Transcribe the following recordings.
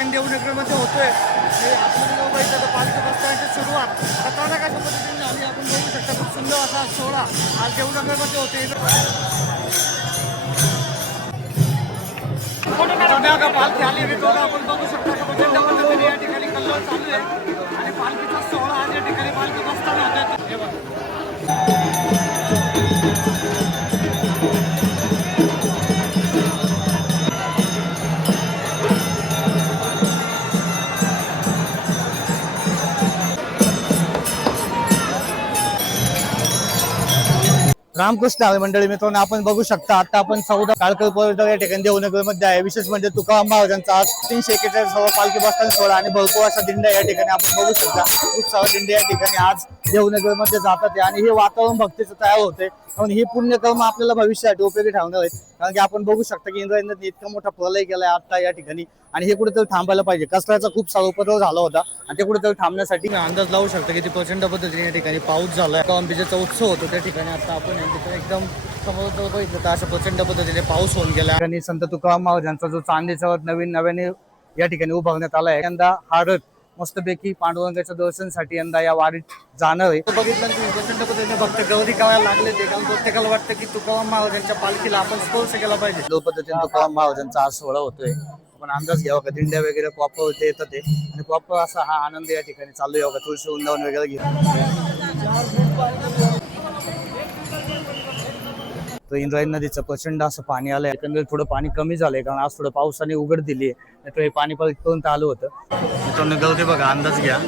ठिकाणी देवनगरमध्ये होतोय. आतमध्ये जाऊ पाहिजे तर पालखी बसण्याची सुरुवात खतरनाक अशा पद्धतीने झाली. आपण बघू शकता खूप सुंदर असा सोहळा आज देवनगरमध्ये होते. पालखी आली मित्रांनो, आपण बघू शकता की प्रचंड पद्धतीने या ठिकाणी कल्लोळ चालू आहे आणि पालखीचा सोहळा आज या ठिकाणी पालखी बसताना होते. हे बघा रामकृष्ण हरी मंडळी मित्रांनो, आपण बघू शकता आता आपण 14 काळकर पर्यटक या ठिकाणी देवनगर मध्ये आहे. विशेष म्हणजे तुकाराम महाराजांचा आज 341 पालखी बसताना सोहळा आणि भरपूर अशा दिंड्या या ठिकाणी आपण बघू शकता. उत्साह दिंड्या या ठिकाणी आज देवनगर मध्ये जातात आणि हे वातावरण भक्तीचं तयार होते. म्हणून ही पुण्यकर्म आपल्याला भविष्यासाठी उपयोगी ठेवणार आहेत. कारण की आपण बघू शकता की इंद्रायणीने इतका मोठा प्रलय केलाय आता या ठिकाणी आणि हे कुठेतरी थांबायला पाहिजे. कचऱ्याचा खूप सारा उपद्रव झाला होता आणि ते कुठेतरी थांबण्यासाठी अंदाज लावू शकता की प्रचंड पद्धतीने या ठिकाणी पाऊस झालाय. विजेचा उत्सव होतो त्या ठिकाणी आता आपण एकदम समोर बघितलं तर अशा प्रचंड पद्धतीने पाऊस होऊन गेला आणि संत तुकाराम महाराजांचा जो चांदीचा नव्याने या ठिकाणी उभारण्यात आला आहे. यंदा हा रथ मस्तपैकी पांडुरंगाच्या दर्शनासाठी यंदा या वारीत जाणार आहे. बघितलं तुम्ही प्रचंड पद्धतीने भक्त गर्दी करायला लागले ते, कारण प्रत्येकाला वाटतं की तुकाराम महाराजांच्या पालखीला आपण स्पर्श केला पाहिजे. जो पद्धतीने तुकाराम महाराजांचा आज सोहळा होतोय आपण अंदाज घ्यावा का दिंड्या वगैरे प्रॉपर ते येतात आणि प्रॉपर असा हा आनंद या ठिकाणी चालू आहे. तुळशी वृंदावन वगैरे घेऊन तर इंद्रायणी नदीचं प्रचंड असं पाणी आलंय. एकंदरीत थोडं पाणी कमी झालंय कारण आज थोडं पावसाने उघड दिली आहे. तर हे पाणी पर्यंत आलं होतं. मित्रांनो गर्दी बघा, अंदाज घ्या,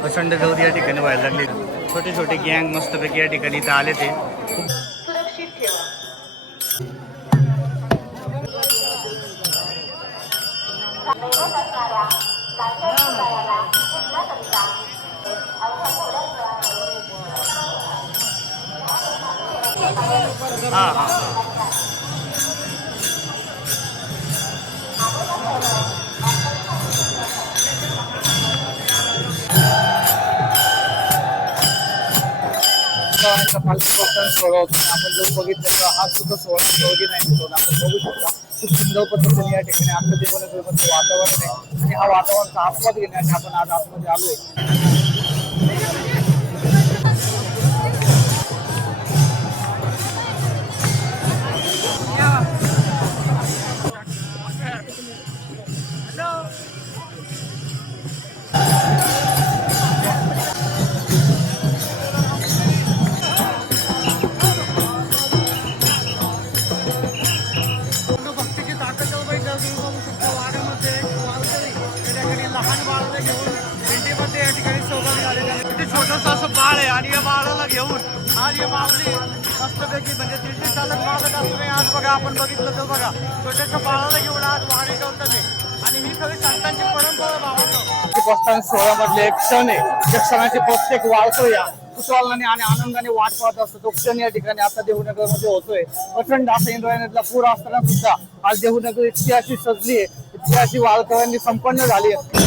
प्रचंड गर्दी या ठिकाणी व्हायला लागली. छोटे छोटे गँग मस्तपैकी या ठिकाणी इथं आले ते. सोहळा होता आपण जर बघितलं तर हा सुद्धा सोहळा सोहळी नाही. आपण बघू शकता खूप सुंदर पद्धतीने या ठिकाणी आपल्या देवनगरमध्ये वातावरण आहे आणि हा वातावरणाचा आस्वाद घेण्यासाठी आपण आज आतमध्ये आलोय. छोटस असं बाळ आहे आणि या बाळाला घेऊन आज हे माऊली मस्तपैकी म्हणजे दिंडी चालत मालत असतो. आज बघा आपण बघितलं तर बघा छोट्याशा बाळाला घेऊन आज वारी करतात आणि ही खरी संतांची परंपरा भावानं सोहळ्यामधले एक क्षण आहे. त्या क्षणाची प्रत्येक वाळतो या कुतूहलाने आणि आनंदाने वाट पाहत असतो. तो क्षण या ठिकाणी आता देवनगर मध्ये होतोय. प्रचंड असं इंद्रायणीतला पूर असताना सुद्धा आज देवनगर इतकी अशी सजली आहे, इतकी अशी वाळकऱ्यांनी संपन्न झाली आहे.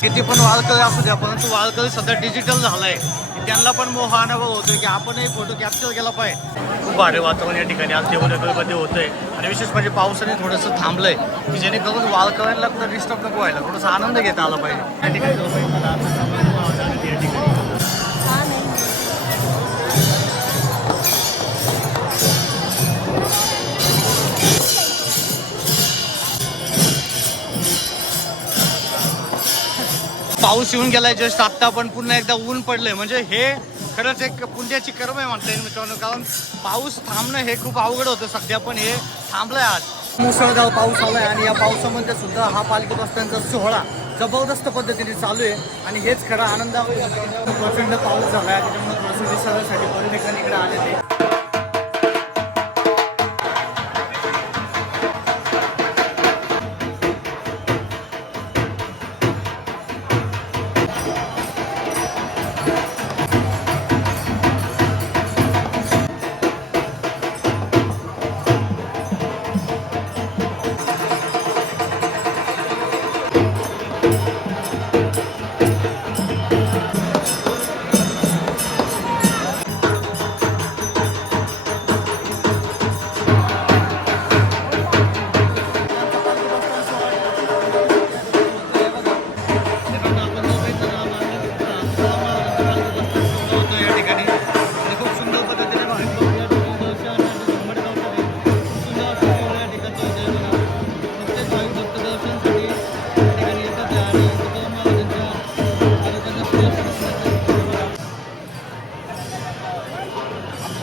किती पण वारकरी असू द्या, परंतु वारकरी सध्या डिजिटल झालाय. त्यांना पण मोह अनुभव होतोय की आपणही फोटो कॅप्चर केला पाहिजे. खूप भारी वातावरण या ठिकाणी आज देवनगरमध्ये होतंय आणि विशेष म्हणजे पावसाने थोडंसं थांबलंय की जेणेकरून वारकऱ्यांना कुठं डिस्टर्ब नको व्हायला, थोडासा आनंद घेता आला पाहिजे या ठिकाणी. पाऊस येऊन गेलाय जस्ट आत्ता, पण पुन्हा एकदा ऊन पडलंय. म्हणजे हे खरंच एक पुण्याची कर्म आहे म्हणता येईल मित्रांनो, कारण पाऊस थांबणं हे खूप अवघड होतं सध्या, पण हे थांबलंय. आज मुसळधार पाऊस आलाय आणि या पावसामध्ये सुद्धा हा पालखी बसण्याचा सोहळा जबरदस्त पद्धतीने चालू आहे आणि हेच खरं आनंदावर. प्रचंड पाऊस झालाय त्याच्यामुळे थोडंसं विसर्गासाठी पर्यटकांनी इकडे आले ते.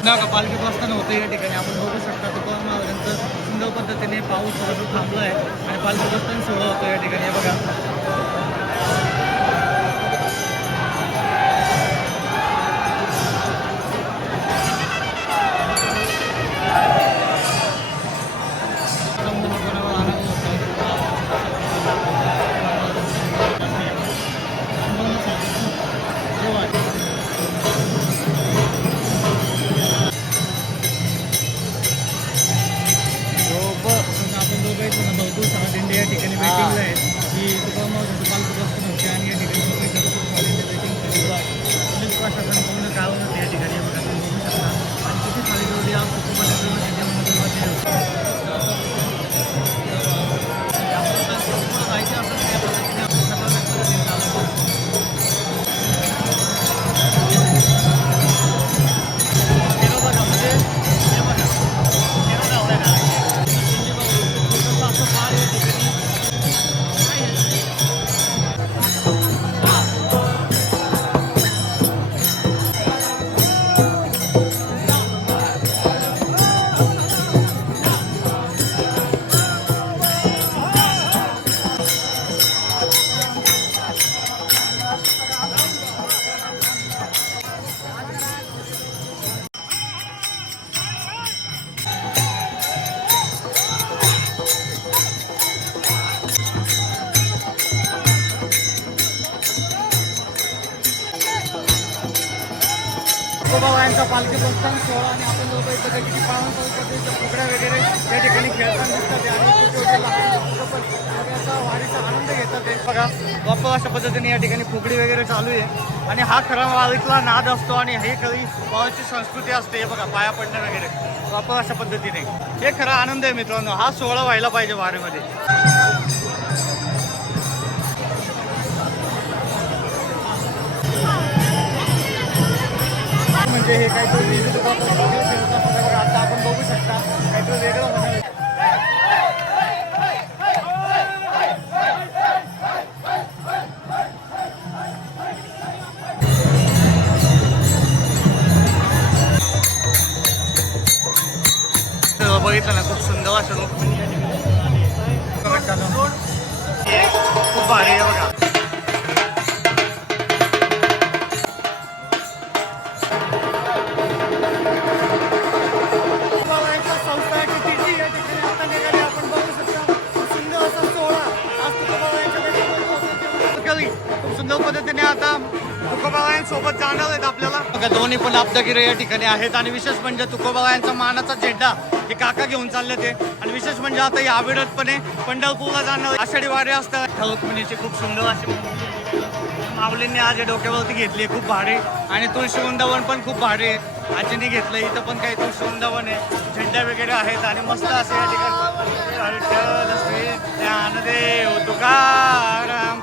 ना का पालखी प्रस्थान होतं या ठिकाणी आपण बघू शकता तुकाराम महाराजांचं सुंदर पद्धतीने पाऊस थांबला आहे आणि पालखी प्रस्थान सोहळा होतो या ठिकाणी हे बघा. भरपूर सहा दिंडे या ठिकाणी वेटिंगला आहेत की तुकाराम महाराजांचं पालखी प्रस्थान होते आणि या ठिकाणी वेटिंग पोलीस प्रशासन पूर्ण गाव होते या ठिकाणी बघा तुम्ही बघू शकता आणि किती खाली जेवढी आज तुकोबाबायांचा पालखी प्रस्थान सोहळा आणि आपण लोक इथं किती पावन पद्धतीच्या फुगड्या वगैरे त्या ठिकाणी खेळताना दिसतात आणि वारीचा आनंद घेतात ते बघा. वापर अशा पद्धतीने या ठिकाणी फुगडी वगैरे चालू आहे आणि हा खरा वारीतला नाद असतो आणि ही खरी वारीची संस्कृती असते. हे बघा पाया पडणं वगैरे वापर अशा पद्धतीने हे खरा आनंद आहे मित्रांनो. हा सोहळा व्हायला पाहिजे वारीमध्ये. म्हणजे हे काहीतरी आता आपण बघू शकता काहीतरी वेगळं होणार. बघितलं ना खूप सुंदर असं लोक खूप भारी आहे बघा. खूप सुंदर पद्धतीने आता तुकोबाबायांसोबत जाणार आहेत आपल्याला बघा. दोन्ही पण आपदागिरी या ठिकाणी आहेत आणि विशेष म्हणजे तुकोबाबायांचा मानाचा झेंडा हे काका घेऊन चालले ते आणि विशेष म्हणजे आता या अविरतपणे पंढरपूरला जाणार आषाढी वारी असतात. रुक्मिणीची खूप सुंदर अशी माऊलींनी आज डोक्यावरती घेतली खूप भारी आणि तुळशी वृंदावन पण खूप भारी आहे. आजीने घेतलं इथं पण काही तुळशी वृंदावन आहे. झेंडा वगैरे आहेत आणि मस्त असे या ठिकाणी ज्ञानदेव तुकाराम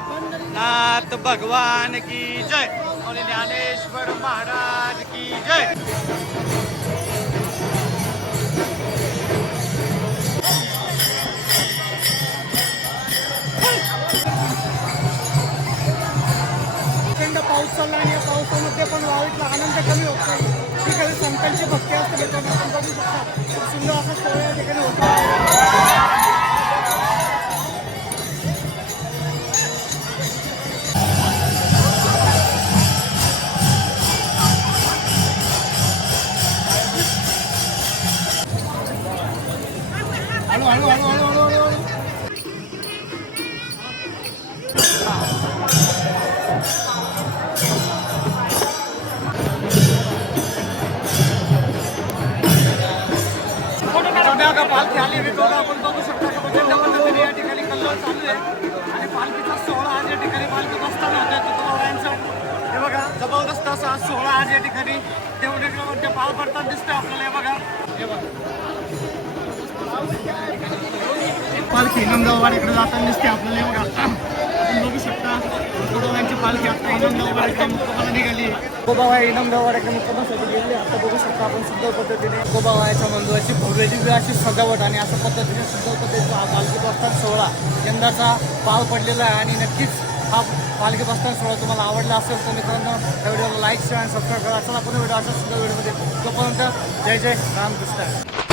नाथ भगवान की जय आणि ज्ञानेश्वर महाराज की जय. पाऊस चालला आणि या पावसामध्ये पण वारीतला आनंद कमी होत नाही. ती काही संतांची भक्ती असते आपण बघू शकता. खूप सुंदर असा सोहळा या ठिकाणी होतो. हळू हळू हळू हळू हळू हळू पालखी आली आपण बघू शकता पद्धतीने या ठिकाणी कल्लोळ चालू आहे आणि पालखीचा सोहळा आज या ठिकाणी पालखी प्रस्थान होत आहे तुकोबाबायांचं. हे बघा जबरदस्त असा सोहळा आज या ठिकाणी देवडे पाव पडताना दिसतोय आपल्याला. हे बघा हे बघा पालखी इनामदारवाडीकडे जाताना दिसते आपल्याला. हे बघा आपण बघू शकता तुकोबाबायांची पालखी आता इनामदारवाडीकडे मुक्कामाला निघाली. तुकोबाबा इनामदारवाडीकडे मुक्कामासाठी गेली. आता बघू शकता आपण सुंदर पद्धतीने तुकोबाबाच्या मंदिराची भव्य दिव्य अशी सजावट आणि अशा पद्धतीने सुंदर पद्धतीचा हा पालखी प्रस्थान सोहळा यंदाचा पार पडलेला आहे आणि नक्कीच हा पालखी बसताना सोहळा तुम्हाला आवडला असेल तर मित्रांनो या व्हिडिओला लाईक शेअर आणि सबस्क्राईब करा. चला पुन्हा व्हिडिओ अशा सुद्धा व्हिडिओमध्ये. तोपर्यंत जय जय रामकृष्ण.